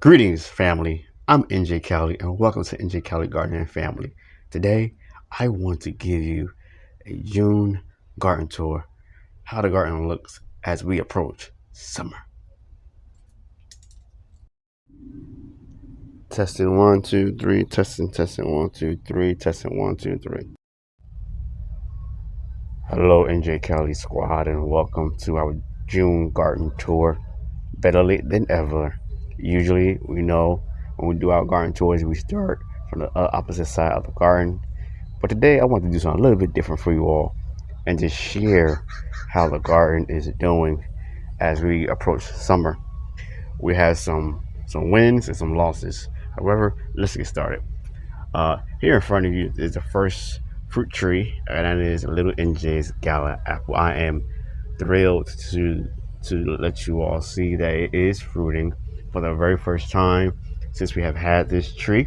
Greetings, family. I'm NJ Cali, and welcome to NJ Cali Gardener family. Today, I want to give you a June garden tour, how the garden looks as we approach summer. Testing one, two, three. Testing one, two, three. Testing one, two, three. Hello, NJ Cali squad, and welcome to our June garden tour. Better late than ever. Usually, we know when we do our garden tours, we start from the opposite side of the garden. But today I want to do something a little bit different for you all and just share how the garden is doing as we approach summer. We have some wins and some losses. However, let's get started. Here in front of you is the first fruit tree, and that is Little NJ's Gala apple. I am thrilled to let you all see that it is fruiting for the very first time since we have had this tree.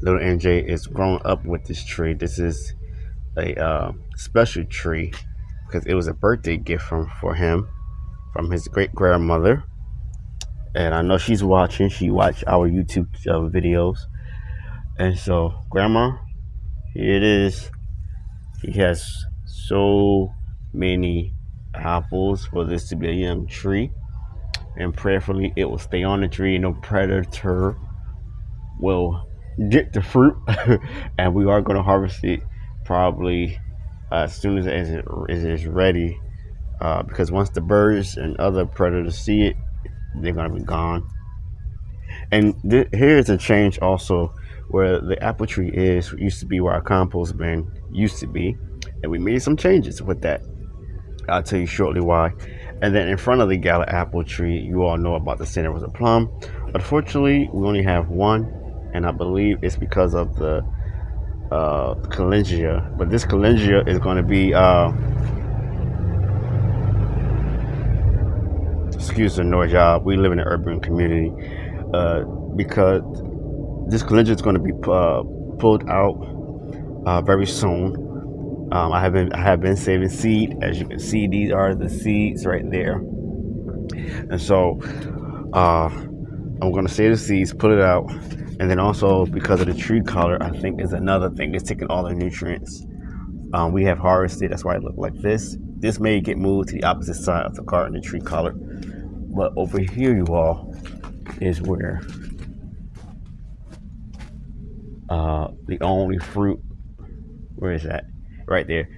Little NJ is grown up with this tree. This is a special tree because it was a birthday gift for him from his great grandmother. And I know she's watching. She watched our YouTube videos. And so, Grandma, here it is. He has so many apples for this to be a young tree. And prayerfully, it will stay on the tree. No predator will get the fruit. And we are going to harvest it probably as soon as it is ready. Because once the birds and other predators see it, they're going to be gone. And here's a change also where the apple tree is used to be where our compost bin used to be, and we made some changes with that. I'll tell you shortly why. And then in front of the gala apple tree, you all know about the center was a plum. Unfortunately, we only have one, and I believe it's because of the calengia. But this calengia is going to be excuse the noise, y'all. We live in an urban community. Because this calengia is going to be pulled out very soon. I have been saving seed. As you can see, these are the seeds right there. And so I'm going to save the seeds, put it out, and then also because of the tree color, I think is another thing. It's taking all the nutrients. We have harvested. That's why it looked like this. This may get moved to the opposite side of the garden, the tree color. But over here, you all, is where the only fruit. Where is that? Right there.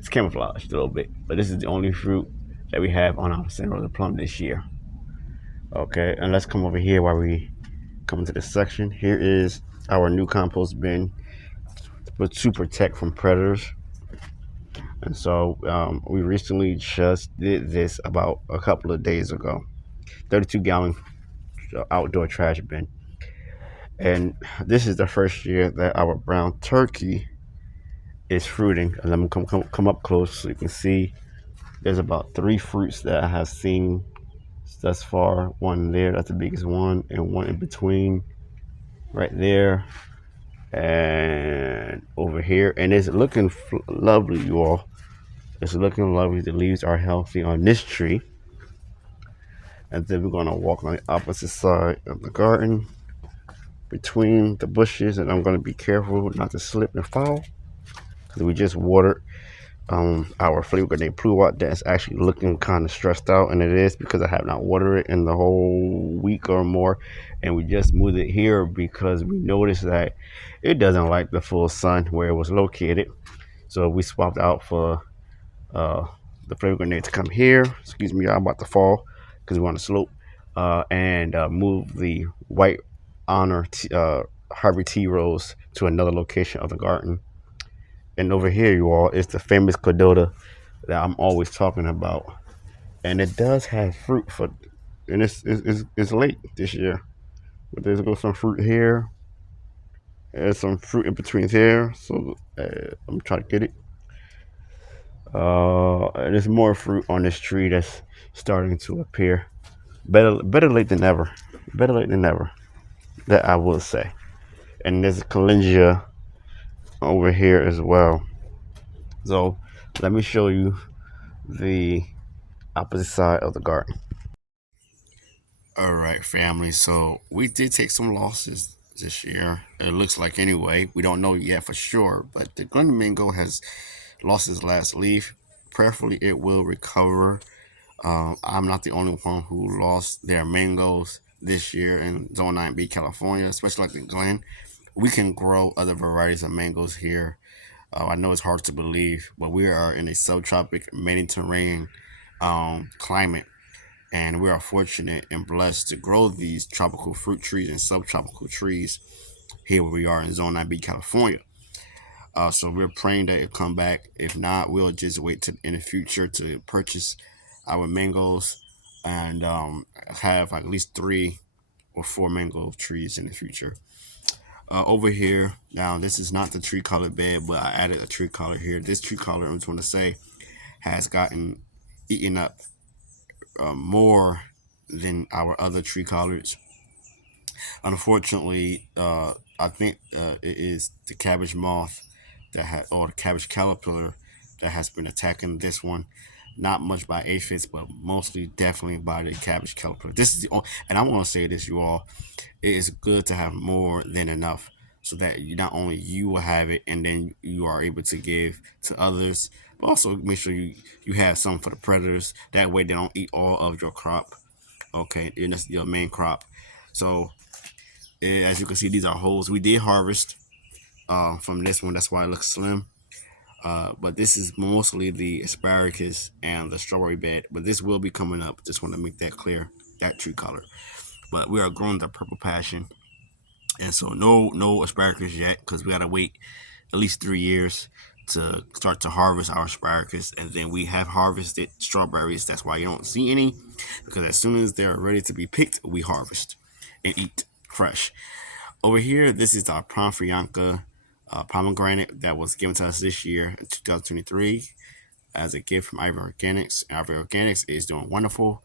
It's camouflaged a little bit, but this is the only fruit that we have on our center of the plum this year. Okay, and let's come over here while we come into this section. Here is our new compost bin to protect from predators. And so we recently just did this about a couple of days ago. 32-gallon outdoor trash bin. And this is the first year that our brown turkey is fruiting. And let me come up close so you can see there's about 3 fruits that I have seen thus far. One there, that's the biggest one, and one in between right there and over here. And it's looking lovely, you all. It's looking lovely. The leaves are healthy on this tree. And then we're going to walk on the opposite side of the garden between the bushes, and I'm going to be careful not to slip and fall because we just watered our flavor grenade pluot that's actually looking kind of stressed out, and it is because I have not watered it in the whole week or more. And we just moved it here because we noticed that it doesn't like the full sun where it was located, so we swapped out for the flavor grenade to come here. Excuse me, I'm about to fall because we're on a slope, and move the white honor Harvey tea rose to another location of the garden. And over here, you all, is the famous Cadota that I'm always talking about. And it does have fruit and it's late this year. But there's some fruit here. There's some fruit in between there. So I'm trying to get it. And there's more fruit on this tree that's starting to appear. Better late than never. Better late than never. That I will say. And there's a calengia over here as well. So let me show you the opposite side of the garden. All right, family. So we did take some losses this year. It looks like anyway. We don't know yet for sure, but the Glen Mingo has lost his last leaf. Prayerfully, it will recover. I'm not the only one who lost their mangoes this year in Zone 9B, California, especially like the Glen. We can grow other varieties of mangoes here. I know it's hard to believe, but we are in a subtropic Mediterranean climate, and we are fortunate and blessed to grow these tropical fruit trees and subtropical trees here where we are in Zone 9B, California. So we're praying that it come back. If not, we'll just wait to in the future to purchase our mangoes and have at least 3 or 4 mango trees in the future. Over here, now this is not the tree color bed, but I added a tree color here. This tree color, I just want to say, has gotten eaten up more than our other tree collards. Unfortunately, I think it is the cabbage moth or the cabbage caterpillar that has been attacking this one. Not much by aphids, but mostly definitely by the cabbage caterpillar. This is the only, and I want to say this, you all, it is good to have more than enough, so that you not only you will have it, and then you are able to give to others, but also make sure you have some for the predators. That way, they don't eat all of your crop. Okay, and that's your main crop. So as you can see, these are holes. We did harvest from this one. That's why it looks slim. But this is mostly the asparagus and the strawberry bed. But this will be coming up. Just want to make that clear. That tree color. But we are growing the purple passion, and so no asparagus yet because we gotta wait at least 3 years to start to harvest our asparagus, and then we have harvested strawberries. That's why you don't see any, because as soon as they're ready to be picked, we harvest and eat fresh. Over here, this is our Pranfrianca pomegranate that was given to us this year in 2023 as a gift from Ivy Organics. Ivy Organics is doing wonderful.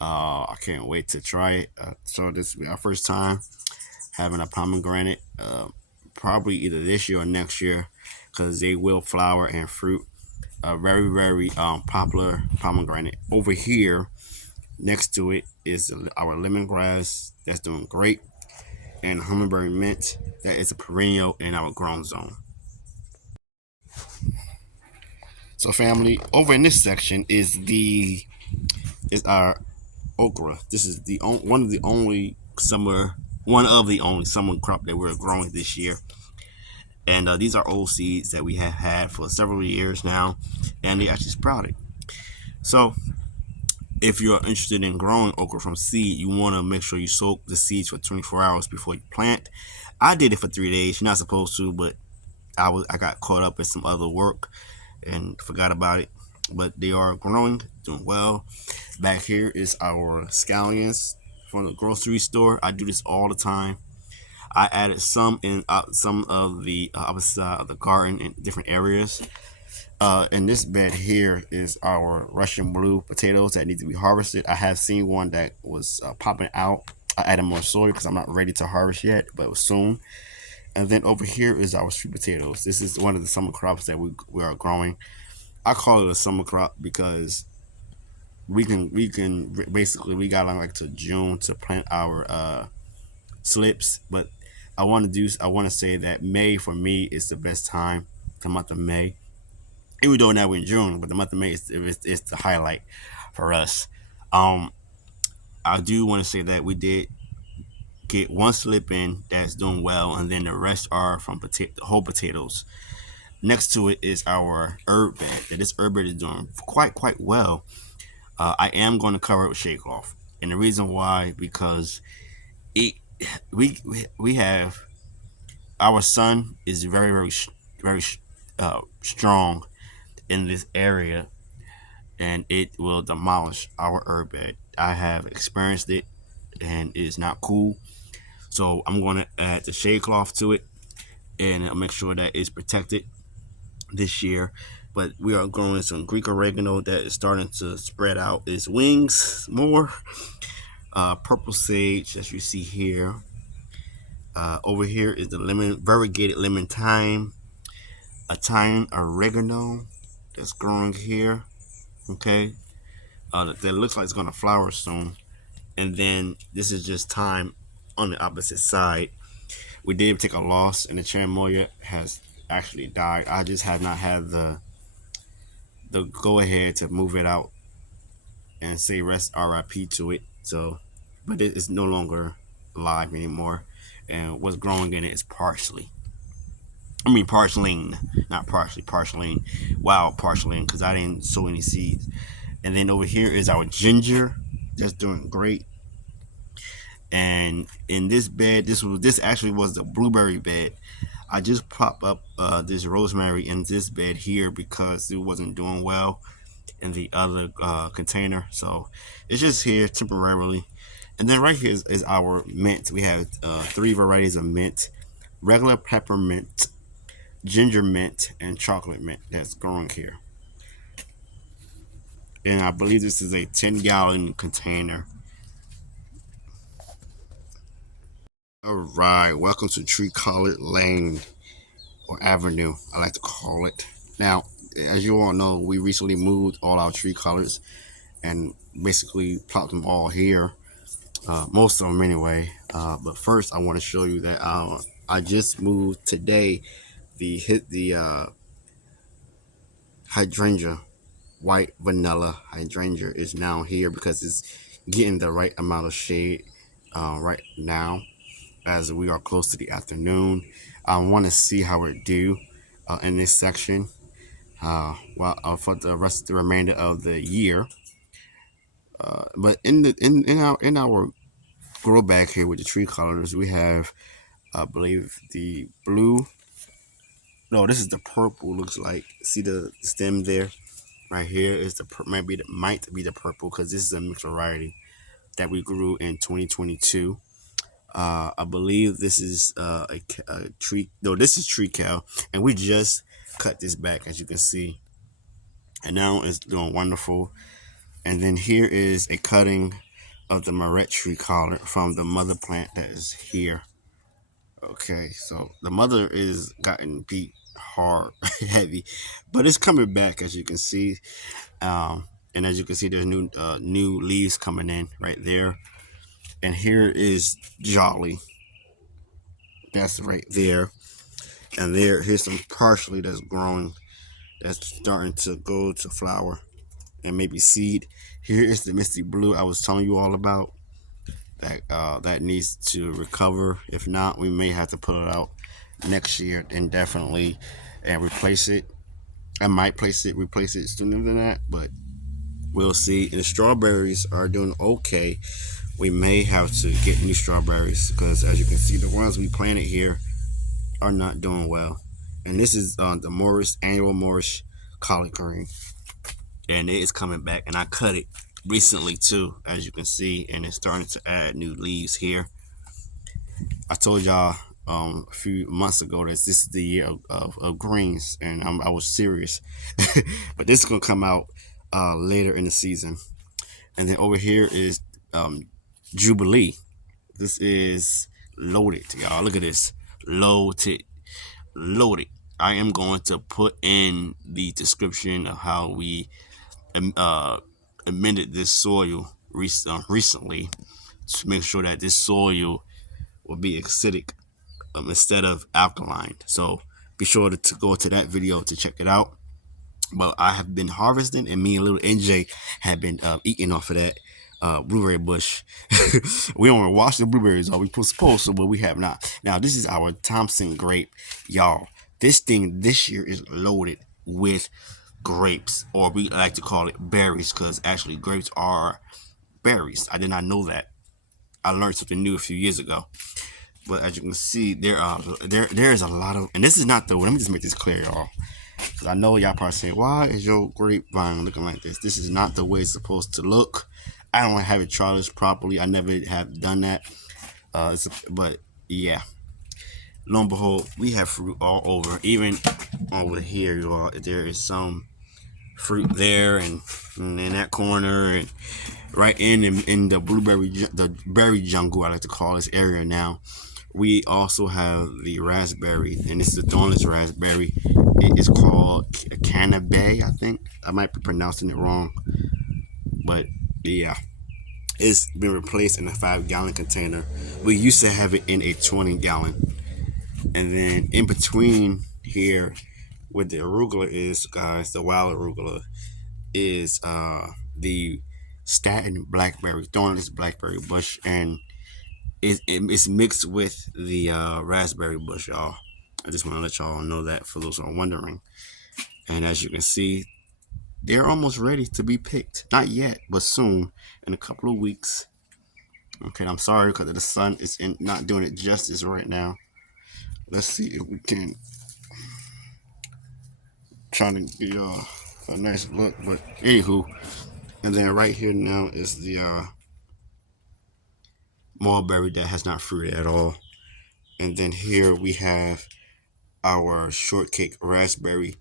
I can't wait to try it. So this will be our first time having a pomegranate, probably either this year or next year, because they will flower and fruit. A very very popular pomegranate. Over here, next to it is our lemongrass that's doing great, and hummingbird mint that is a perennial in our grown zone. So family, over in this section is our okra. This is the one of the only summer crop that we're growing this year. And these are old seeds that we have had for several years now, and they actually sprouted. So if you're interested in growing okra from seed, you want to make sure you soak the seeds for 24 hours before you plant. I did it for 3 days. You're not supposed to, but I got caught up in some other work and forgot about it. But they are growing, doing well. Back here is our scallions from the grocery store. I do this all the time. I added some in some of the opposite side of the garden in different areas. And this bed here is our Russian blue potatoes that need to be harvested. I have seen one that was popping out. I added more soil because I'm not ready to harvest yet, but soon. And then over here is our sweet potatoes. This is one of the summer crops that we are growing. I call it a summer crop because we can basically we got like to June to plant our slips, but I want to say that May for me is the best time, the month of May. Even though now we're in June, but the month of May is the highlight for us. Um, I do want to say that we did get one slip in that's doing well, and then the rest are from whole potatoes. Next to it is our herb bed. That this herb bed is doing quite well. I am going to cover it with shake off, and the reason why because it we have our sun is very strong in this area, and it will demolish our herb bed. I have experienced it, and it is not cool. So I'm going to add the shade cloth to it, and I'll make sure that it's protected this year. But we are growing some Greek oregano that is starting to spread out its wings more. Purple sage, as you see here. Over here is the variegated lemon thyme, a thyme oregano that's growing here. Okay, that looks like it's gonna flower soon. And then this is just time on the opposite side. We did take a loss, and the Cherimoya has actually died. I just have not had the go ahead to move it out and say rest RIP to it. So, but it is no longer alive anymore, and what's growing in it is parsley. I mean parceline, not parsley, parceline, wild parceline, because I didn't sow any seeds. And then over here is our ginger, that's doing great. And in this bed, this actually was the blueberry bed. I just popped up this rosemary in this bed here because it wasn't doing well in the other container. So it's just here temporarily. And then right here is our mint. We have three varieties of mint: regular peppermint, ginger mint, and chocolate mint that's growing here. And I believe this is a 10-gallon container. All right, welcome to Tree Collard Lane, or Avenue, I like to call it. Now, as you all know, we recently moved all our tree collards and basically plopped them all here, most of them anyway. But first, I want to show you that I just moved today. The hydrangea, white vanilla hydrangea, is now here because it's getting the right amount of shade right now, as we are close to the afternoon. I want to see how it do in this section. For the remainder of the year. But in our grow bag here with the tree colors, we have, I believe, the blue. No, this is the purple. Looks like, see the stem there, right here is might be the purple, because this is a mixed variety that we grew in 2022. I believe this is a tree. No, this is tree cal, and we just cut this back, as you can see, and now it's doing wonderful. And then here is a cutting of the Moret tree collar from the mother plant that is here. Okay, so the mother is gotten beat hard, heavy, but it's coming back, as you can see. And as you can see, there's new leaves coming in right there. And here is Jolly. That's right there. And here's some parsley that's growing, that's starting to go to flower and maybe seed. Here is the misty blue I was telling you all about. That needs to recover. If not, we may have to put it out next year indefinitely and replace it. I might replace it sooner than that, but we'll see. And the strawberries are doing okay. We may have to get new strawberries because, as you can see, the ones we planted here are not doing well. And this is the annual Morris collard green, and it is coming back. And I cut it recently too, as you can see, and it's starting to add new leaves here. I told y'all a few months ago that this is the year of greens, and I was serious. But this is gonna come out later in the season. And then over here is Jubilee. This is loaded, y'all. Look at this, loaded. I am going to put in the description of how we amended this soil recently to make sure that this soil will be acidic instead of alkaline. So be sure to go to that video to check it out. But I have been harvesting, and me and little NJ have been eating off of that blueberry bush. We don't wash the blueberries off. We supposed to, but we have not. Now this is our Thompson grape, y'all. This thing this year is loaded with grapes, or we like to call it berries, because actually grapes are berries. I did not know that. I learned something new a few years ago. But as you can see, there is a lot of, and this is not the. Let me just make this clear, y'all, because I know y'all probably saying, why is your grapevine looking like this? This is not the way it's supposed to look. I don't have it charged properly. I never have done that. But yeah, lo and behold, we have fruit all over. Even over here, y'all, there is some fruit there, and in that corner, and right in the berry jungle, I like to call this area now. We also have the raspberry, and this is the thornless raspberry. It is called Cannabis, I think. I might be pronouncing it wrong, but yeah. It's been replaced in a 5 gallon container. We used to have it in a 20 gallon. And then in between here, where the arugula is, guys, the wild arugula is the statin blackberry, thornless blackberry bush, and it's mixed with the raspberry bush, y'all. I just want to let y'all know that for those who are wondering. And as you can see, they're almost ready to be picked. Not yet, but soon, in a couple of weeks. Okay, I'm sorry because the sun is not doing it justice right now. Let's see if we can try to get a nice look. But anywho, and then right here now is the mulberry that has not fruited at all. And then here we have our shortcake raspberry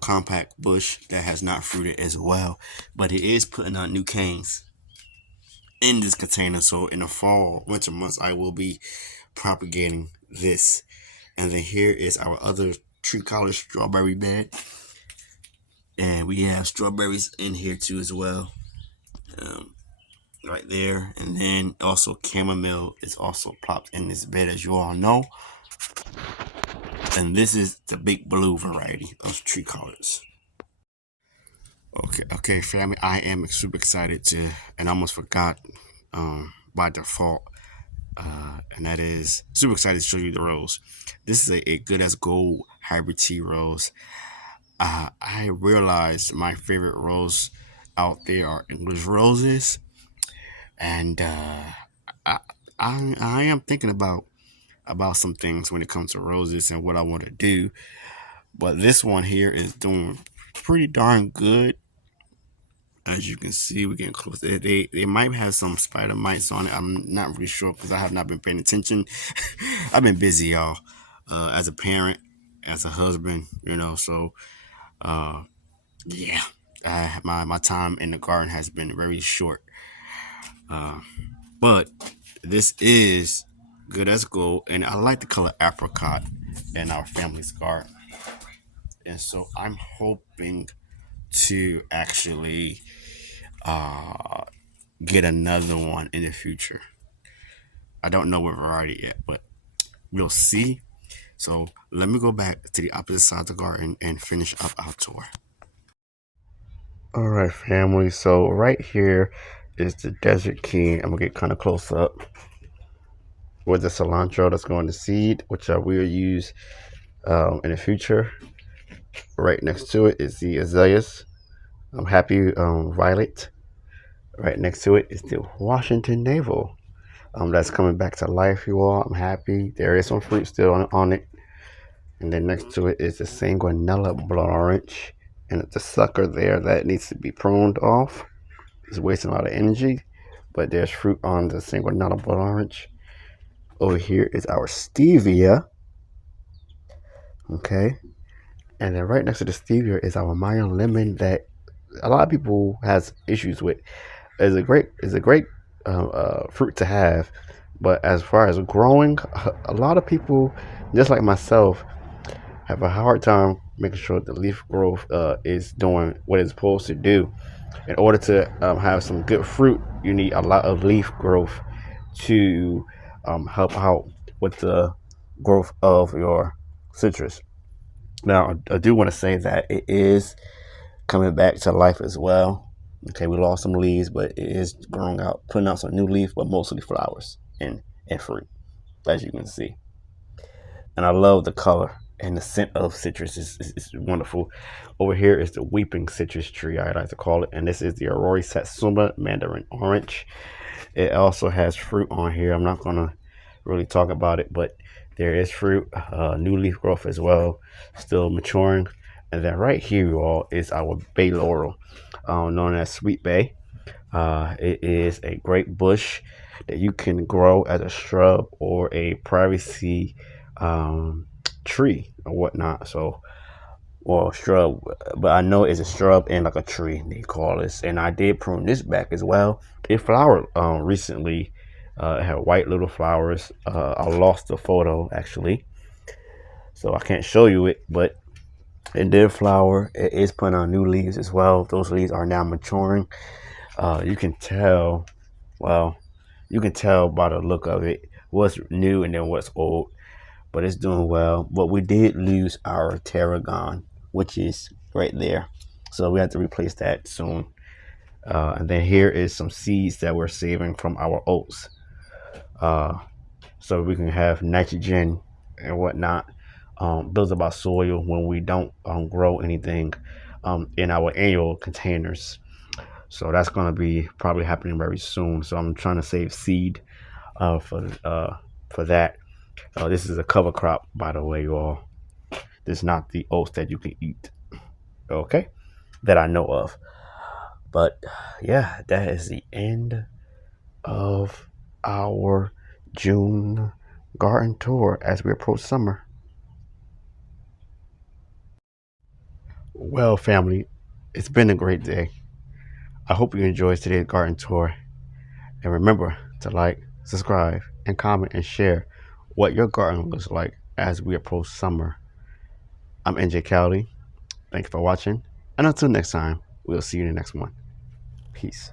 compact bush that has not fruited as well, but it is putting out new canes in this container. So in the fall, winter months, I will be propagating this. And then here is our other tree collard strawberry bed, and we have strawberries in here too as well, um, right there. And then also chamomile is also plopped in this bed, as you all know. And this is the big blue variety of tree collards. Okay, family. I am super excited to, and I almost forgot by default, and that is super excited to show you the rose. This is a good as gold hybrid tea rose. I realized my favorite rose out there are English roses, and I, I am thinking about some things when it comes to roses and what I want to do. But this one here is doing pretty darn good. As you can see, we're getting close. They might have some spider mites on it. I'm not really sure because I have not been paying attention. I've been busy, y'all. As a parent, as a husband, So uh, yeah, my time in the garden has been very short. Uh, but this is good as gold, and I like the color apricot in our family's garden. And so I'm hoping to actually uh, get another one in the future. I don't know what variety yet, but we'll see. So let me go back to the opposite side of the garden and finish up our tour. All right, family. So right here is the desert king. I'm gonna get kind of close up with the cilantro that's going to seed, which I will use in the future. Right next to it is the azaleas. I'm happy violet. Right next to it is the Washington navel. That's coming back to life, you all. I'm happy. There is some fruit still on it. And then next to it is the sanguinella blood orange. And the sucker there that needs to be pruned off. It's wasting a lot of energy. But there's fruit on the sanguinella blood orange. Over here is our stevia. Okay. And then right next to the stevia is our Mayan lemon that a lot of people has issues with. It's a great fruit to have, but as far as growing, a lot of people, just like myself, have a hard time making sure the leaf growth is doing what it's supposed to do. In order to have some good fruit, you need a lot of leaf growth to help out with the growth of your citrus. Now, I do want to say that it is coming back to life as well. Okay, we lost some leaves, but it is growing out, putting out some new leaves, but mostly flowers and fruit, as you can see. And I love the color and the scent of citrus is wonderful. Over here is the weeping citrus tree, I like to call it, and this is the Aurori Satsuma Mandarin Orange. It also has fruit on here. I'm not gonna really talk about it, but there is fruit, new leaf growth as well, still maturing. And then right here, you all, is our bay laurel, known as sweet bay. It is a great bush that you can grow as a shrub or a privacy um, tree or whatnot. So, well, shrub, but I know it's a shrub and like a tree, they call this. And I did prune this back as well. It flowered recently. It had white little flowers. I lost the photo actually, so I can't show you it, but it did flower. It is putting on new leaves as well. Those leaves are now maturing. You can tell Well, you can tell by the look of it what's new and then what's old, but it's doing well. But we did lose our tarragon, which is right there. So we have to replace that soon. And then here is some seeds that we're saving from our oats. Uh, so we can have nitrogen and whatnot. Builds up our soil when we don't grow anything in our annual containers. So that's going to be probably happening very soon. So I'm trying to save seed uh, for for that. This is a cover crop, by the way, y'all. This is not the oats that you can eat. Okay, that I know of. But yeah, that is the end of our June garden tour as we approach summer. Well, family, it's been a great day. I hope you enjoyed today's garden tour. And remember to like, subscribe, and comment and share what your garden looks like as we approach summer. I'm NJ Cali. Thanks for watching. And until next time, we'll see you in the next one. Peace.